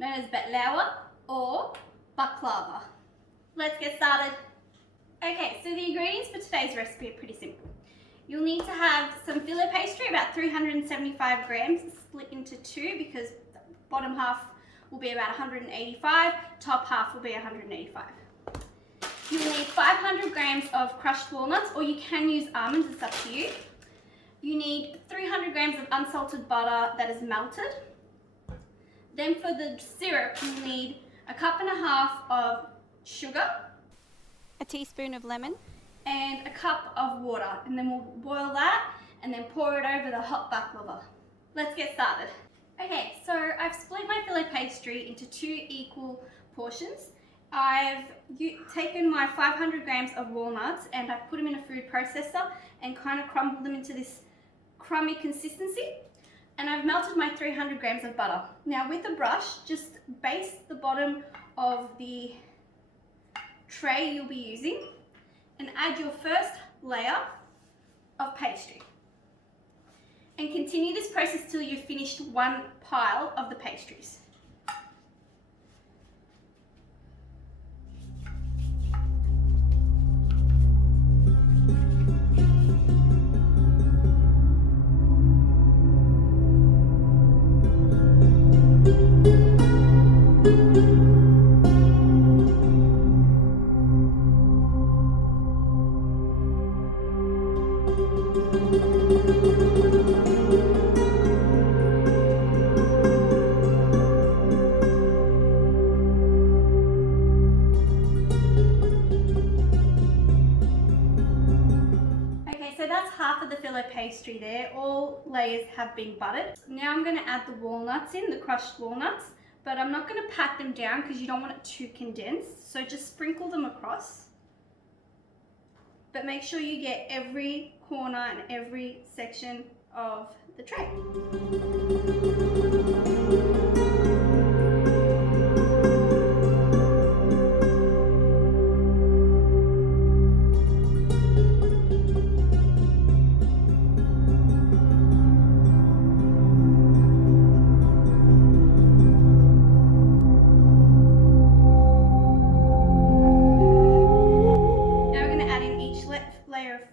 known as baklava or baklava. Let's get started. Okay, so the ingredients for today's recipe are pretty simple. You'll need to have some filo pastry, about 375 grams, split into two because the bottom half will be about 185, top half will be 185. You'll need 500 grams of crushed walnuts, or you can use almonds, it's up to you. You need 300 grams of unsalted butter that is melted. Then for the syrup, you'll need a cup and a half of sugar, a teaspoon of lemon, and a cup of water. And then we'll boil that and then pour it over the hot baklava. Let's get started. Okay, so I've split my filo pastry into two equal portions. I've taken my 500 grams of walnuts and I've put them in a food processor and kind of crumbled them into this crummy consistency. And I've melted my 300 grams of butter. Now with a brush, just baste the bottom of the tray you'll be using and add your first layer of pastry. And continue this process till you've finished one pile of the pastries. Half of the filo pastry there, all layers have been buttered. Now I'm going to add the walnuts in, the crushed walnuts, but I'm not going to pat them down because you don't want it too condensed, so just sprinkle them across. But make sure you get every corner and every section of the tray.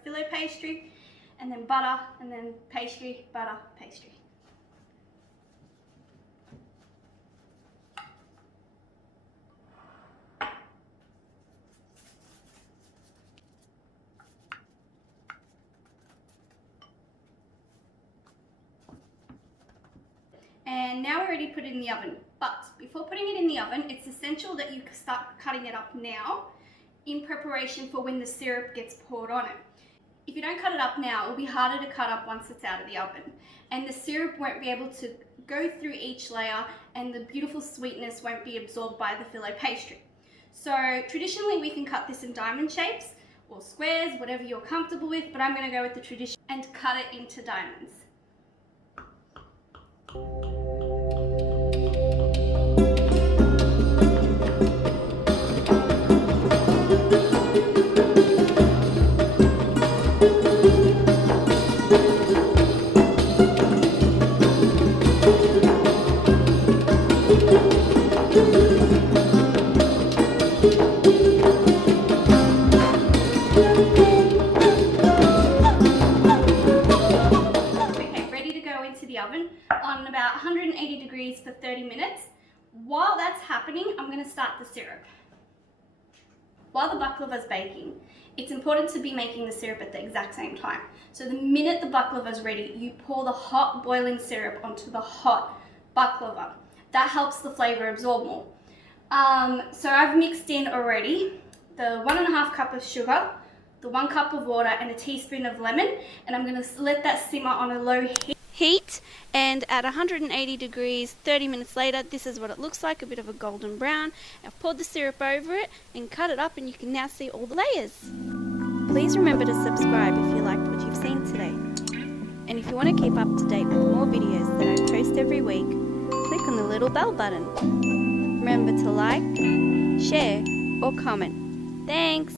Filo pastry, and then butter, and then pastry, butter, pastry. And now we're ready to put it in the oven. But before putting it in the oven, it's essential that you start cutting it up now in preparation for when the syrup gets poured on it. If you don't cut it up now, it'll be harder to cut up once it's out of the oven. And the syrup won't be able to go through each layer and the beautiful sweetness won't be absorbed by the filo pastry. So traditionally we can cut this in diamond shapes or squares, whatever you're comfortable with, but I'm going to go with the tradition and cut it into diamonds. Oven on about 180 degrees for 30 minutes. While that's happening, I'm going to start the syrup. While the baklava is baking, it's important to be making the syrup at the exact same time. So the minute the baklava is ready, you pour the hot boiling syrup onto the hot baklava. That helps the flavor absorb more. So I've mixed in already the 1.5 cup of sugar, the 1 cup of water, and a teaspoon of lemon, and I'm going to let that simmer on a low heat, and at 180 degrees 30 minutes later, this is what it looks like, a bit of a golden brown. I've poured the syrup over it and cut it up, and you can now see all the layers. Please remember to subscribe if you liked what you've seen today. And if you want to keep up to date with more videos that I post every week, click on the little bell button. Remember to like, share or comment. Thanks!